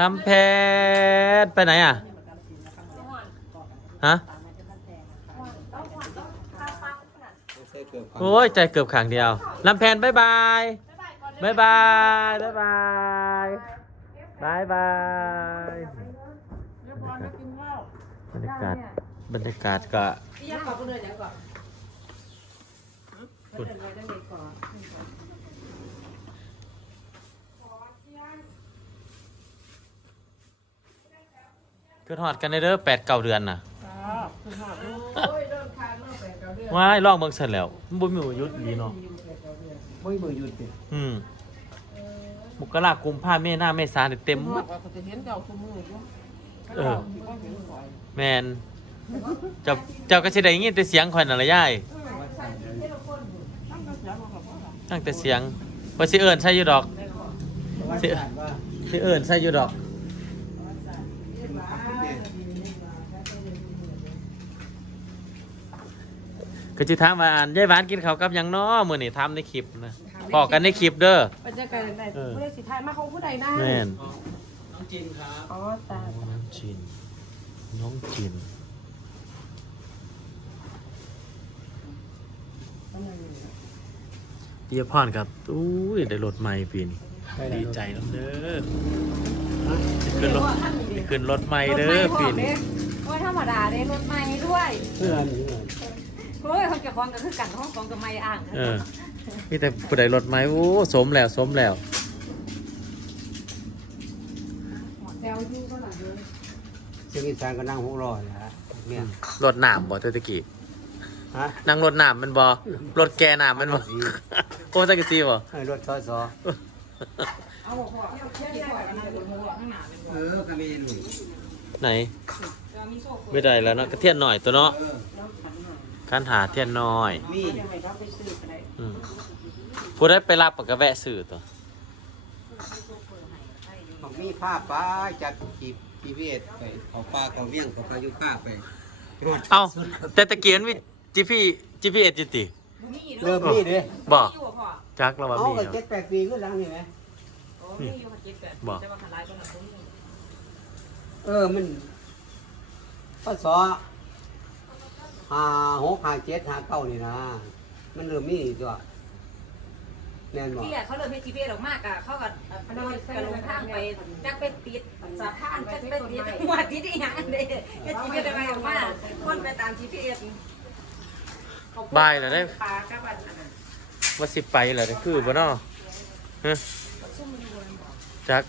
ลำแพนไปไหนอะ ฮะ โอ้ย ใจเกือบขังเดียวลำแพนบายบายบายบายบายบายบายบายบรรยากาศ บรรยากาศก็พี่ยักษ์ก่อนก็เลยเดี๋ยวก่อนคุณเดินไปเดินไปก่อน คือหอดกันได้เด้อแปดเก้าเดือนน่ะโอ้ยเดินทางมาแปดเก้าเดือนว้ายลองเบิ่งเสร็จแล้วมันบ่มีประโยุทธ์ดีเนาะไม่มือหยุดดิอืมมกรากุมภาเมษหน้าเมษาเนี่ยเต็มหมดก็จะเห็นเจ้าคู่มืออยู่เออแมนเจ้าเจ้าก็สิได้ยินแต่เสียงข่อยนั่นล่ะยายตั้งแต่เสียงว่าสิเอิ้นใส่อยู่ดอกว่าสิขาดว่าสิเอิ้นใส่อยู่ดอก ก็สิถามว่าอันยายหวานกินข้าวกับหยังน้อมื้อนี้ทำในคลิปนะพอกันในคลิปเด้อ บรรยากาศไหนเออ ผู้ใดสิทายมาของผู้ใดนะแม่นน้องจินครับอ๋อตาน้องจินน้องจินเปียพรครับอุ้ยได้รถใหม่ปีนี้ดีใจน้ำเด้อได้ขึ้นรถได้ขึ้นรถใหม่เด้อปีนี้ โอ้ยธรรมดาเลยรถใหม่ด้วยเพื่อนเพื่อน โอ้ยเขาเก็บของก็คือกันห้องของกับไม่อ่างเออมีแต่ผู้ใดรถใหม่โอ้สมแล้วสมแล้วแซวอยู่ก็หลังเลยเชียงอีสานก็นั่งหกร้อยนะเนี่ยรถหนามบ่เธอตะกี้ฮะนั่งรถหนามมันบ่รถแกหนามมันบ่สีโอ้ตะกี้ซีบ่ให้รถทอสอเอาหัวหัวเที่ยวเที่ยวกันนะหัวหัวข้างหน้าเป็นเออก็มีหนุ่ยไหน ไม่ได้แล้วเนาะกระเทียนหน่อยตัวเนาะเออ การหาเทียนน้อยมีเดี๋ยวให้เขาไปซื้อกันได้อืมผู้ได้ไปรับปากกระแวะสื่อตัวของมีภาพป้าจากจีบจีเวตไปเขาปลาเขาเวียงเขาพายุป้าไปรถเอ้าแต่ตะเกียนวิจีพีจีพีเอจิติเริ่มมีเด้บอกอยู่พ่อจักแล้วว่าเอามีไปเนาะเจ็ดแปดปีก็หลังนี่ไหมโอ้มีอยู่ค่ะเก็บกันบอกจะมาขายตรงนั้นตรงนี้เออมันพศ ห้าหกห้าเจ็ดห้าเก้านี่นะ มันเริ่มมีตัวแน่นบ่ที่แรกเขาเลยไม่จีพีเออกมากอะเขาก็พนอยกระลงทางไปจักไปติดสะพานจักไปติดหัวติดอีหยังเด้ก็จีพีเออะไรออกมาคนไปตามจีพีเอบายแล้วได้ ปลากับอันนั้นว่าสิไปแล้วได้คือบ่เนาะฮะจัก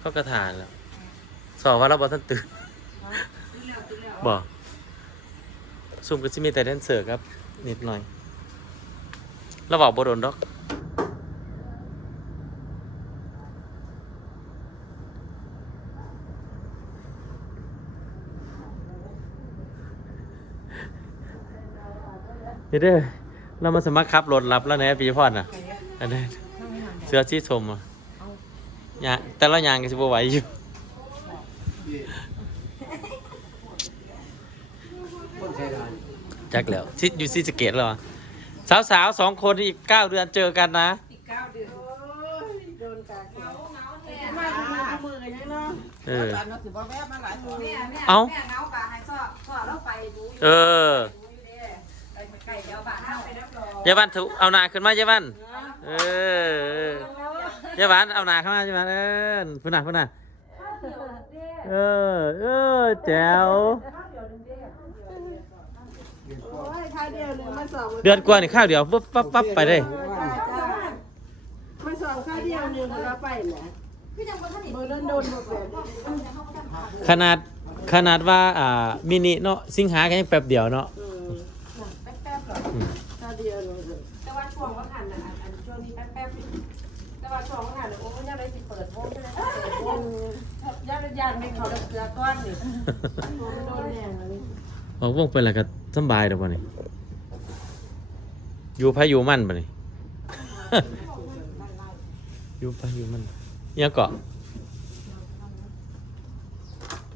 เขากระถานแล้วสอบว่าเราบ่ทันตื่น บอกซุ่มก็สิมีแต่แดนเซอร์ครับนิดหน่อยเราบอกบ่โดนดอกเดี๋ยวเด้อเรามาสมัครขับรถรับแล้วนะปีพอดน่ะ อันนี้เสื้อชีชมอะยางแต่ละยางก็สิบไหวอยู่ คนใช้งาน จักแล้วซิอยู่ซีสะเกตแล้วอะสาวสาวๆสองคนอีกเก้าเดือนเจอกันนะ อีกเก้าเดือนโดนกาเกมาทำมามือกันยังเนาะเออการเราถือว่าแวะมาหลายมือแม่แม่เอ้า แม่เงากะให้ซ้อซ้อเราไปดูเอออยู่เด้ไปไกลเดี๋ยวบ้านเฮาไปรับรองเยาวันถูเอาหนาขึ้นมาเยาวันเออเยาวันเอาหนาเข้ามาเยาวันเออพุ่นน่ะพุ่นน่ะเออเออแจ๋วโอ้ยค่าเดียวหนึ่งมาสองเดือนกว่านี่ข้าวเดียวปั๊บปั๊บปั๊บไปเลยมาสองค่าเดียวหนึ่งเราไปแหละเบอร์โดนโดนหมดเลยขนาดขนาดว่าอ่ามินิเนาะสิงหากันยังแป๊บเดียวเนาะเออแป๊บๆหรอค่าเดียวเลยแต่ว่าช่วงว่าหันน่ะอันอันช่วงนี้แป๊บๆแต่ว่าช่วงว่าหันน่ะโอ้ยยังได้สิเปิดวงใช่ไหมเปิดวงญาติญาติไม่เขาเสือก้อนนี่โดนโดนแน่เลยออกวงไปแล้วก็สำบายเดี๋ยวบ่นี่ อยู่พายุมันปเนี่ อยู่พายุมันเนี่ยเกาะ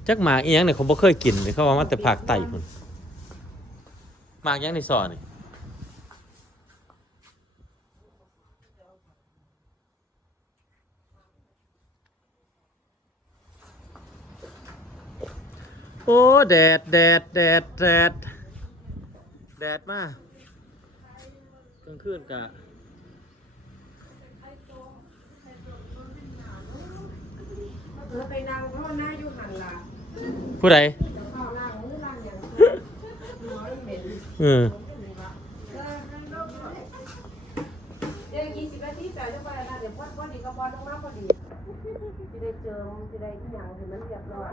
จักหมากเอียงเนี่ยผมบ่เคยกินเลยเขาว่ามันแต่ผักไต่พุ่นหมากเอียงในซอนี่โอ้แดดแดดแดดแดดแดดมาก กลางคืนกะเออไปนั่งเพราะหน้าอยู่หันล่ะผู้ใดเข้าล่างมือล่างอย่างน้อยเหม็นอืมเดี๋ยวยี่สิบนาทีแต่จะไปนะเดี๋ยวพอดพอดีก็พอดมากพอดีจะได้เจอจะได้ที่อย่างเห็นมันเรียบร้อย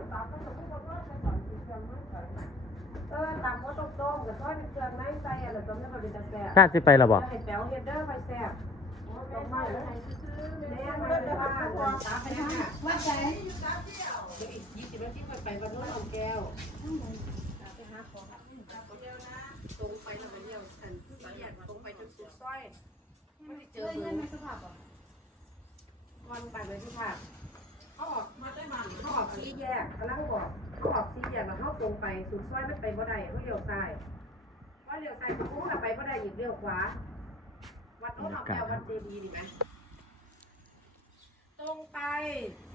ตามก็ต้องพูดว่าไปก่อนสิเชื่อไม่ใส่เออตามก็ต้องต้มกับทอดเชื่อไม่ใส่อะไรต้มแล้วก็เป็นตะแกรงชาติสิไปและบ่เห็ดแป๋วเห็ดเด้อไฟแซ่บต้มไม่แล้วแม่มาเลยว่าตาไปนะว่าใจยี่สิบนาทีไปวันนู้นเอาแก้วไปหาของเดียวนะตรงไปแล้วไปเดียวฉันสังเกตตรงไปจนสุดซอยไม่ได้เจอเลยวันไปเลยที่ค่ะเขาออกมาได้มาเขาออกซีแยกกำลังบอกเขาออกซี แยกแล้วเขาตรงไปสุดซอยไม่ไปบ่ได้เขาเลี้ยวซ้ายว่าเลี้ยวซ้ายปุ๊บไปบ่ได้อีกเลี้ยวขวา วัดโน้นออกแก้ววัดเจดีย์ดีไหมตรงไป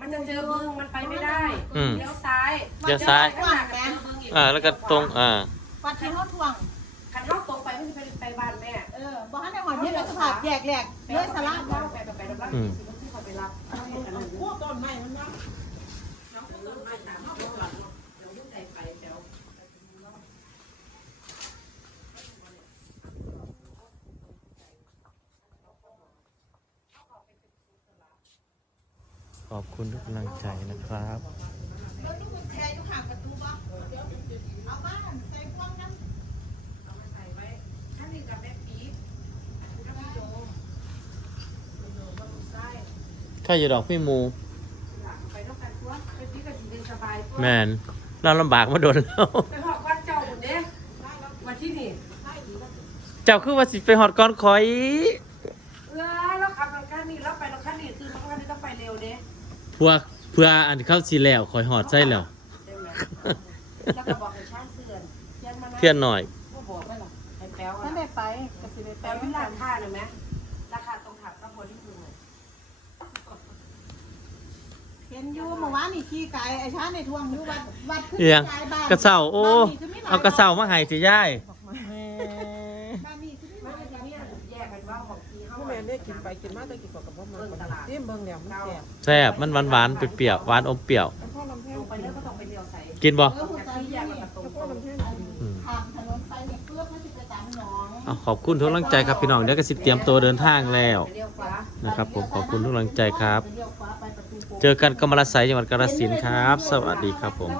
มันจะเจอบึงมันไปไม่ได้อืม เลี้ยวซ้ายเลี้ยวซ้ายข้างหน้าก็เจอบึงอีกอ่า แล้วก็ตรง อ่า วัดที่เขาทวงขันเข้าตรงไปมันจะไปไปบ้านแม่ เออบอกให้ในหอนี้เราสภาพแยกแยกเลยสาระเล่าไปไปไปรับอืมที่เขาไปรับ พวกต้นไม้มันนะน้องต้นไม้ตามเขาไปหลังเดี๋ยวยุ่งใจไปเดี๋ยว ขอบคุณทุกกำลังใจนะครับแล้วนี่คุณแชร์อยู่ห่างประตูบ่เอาบ้านใส่พวงนั้นเอามาใส่ไว้ท่านนี้กับแม่ปี๊บอันนี้ก็พี่โยมพี่โยมก็ลูกไส้ข้าอยู่ดอกพี่หมูไปต้องการตัวไปที่กันสิสบายตัวแมนเราลำบากมาโดนแล้วไปหอกวัดเจ้าหมดเด้มาที่นี่เจ้าคือว่าสิไปหอดก่อนคอย พวกเพื่ออันเข้าสีแล้วคอยหอดใส่แล้ว ใช่ไหมแล้วก็บอกให้ช่างเสื่อนเพื่อนมานะเพื่อนหน่อย ก็บอกไม่หรอกไอ้แป๊วท่านอะได้ไปก็สิได้ไปแป๊วที่ร้านค้าหน่อยไหมราคาตรงถักก็พอที่คือเลยเห็นอยู่เมื่อวานนี่ขี้ไก่ไอ้ช้าในทวงอยู่วัดวัดขึ้นเอียง ไก่บ้านกระเซ้าโอ้ บ้นนี่คืมีหลยเอากระเซ้ามาให้สิย่าย บ้านนี่คือมีห ไม่ ลาย ได้เนี่ยแยกกันว่าของที่เขา พ่อแม่ ได้กินไปกินมาได้กินกว่ากับพ่อมาจิ้มเบิ่งแล้วมันแซ่บแซ่บมันหวานหวานๆเปรี้ยวๆหวานอมเปรี้ยว แล้วพ่อลำแพลงงไปเรื่อยก็ต้องไปเลี้ยวใส่กินบ่เออหัวใจที่แยนี่กกันตรงแล้วพ่อลำแพงกินอืมทางถนนไปเนี่ยเพื่อเขาสิไปตามหนองเอาขอบคุณทุกกำลังใจครับพี่น้องเดี๋ยวก็สิเตรียมตัวเดินทางแล้วไปเลี้ยวขวานะครับผมขอบคุณทุกกำลังใจครับเลี้ยวขวาไปประตูโป่งเจอกันกำมะละไสจังหวัดกาฬสินธุ์ครับ สวัสดีครับผม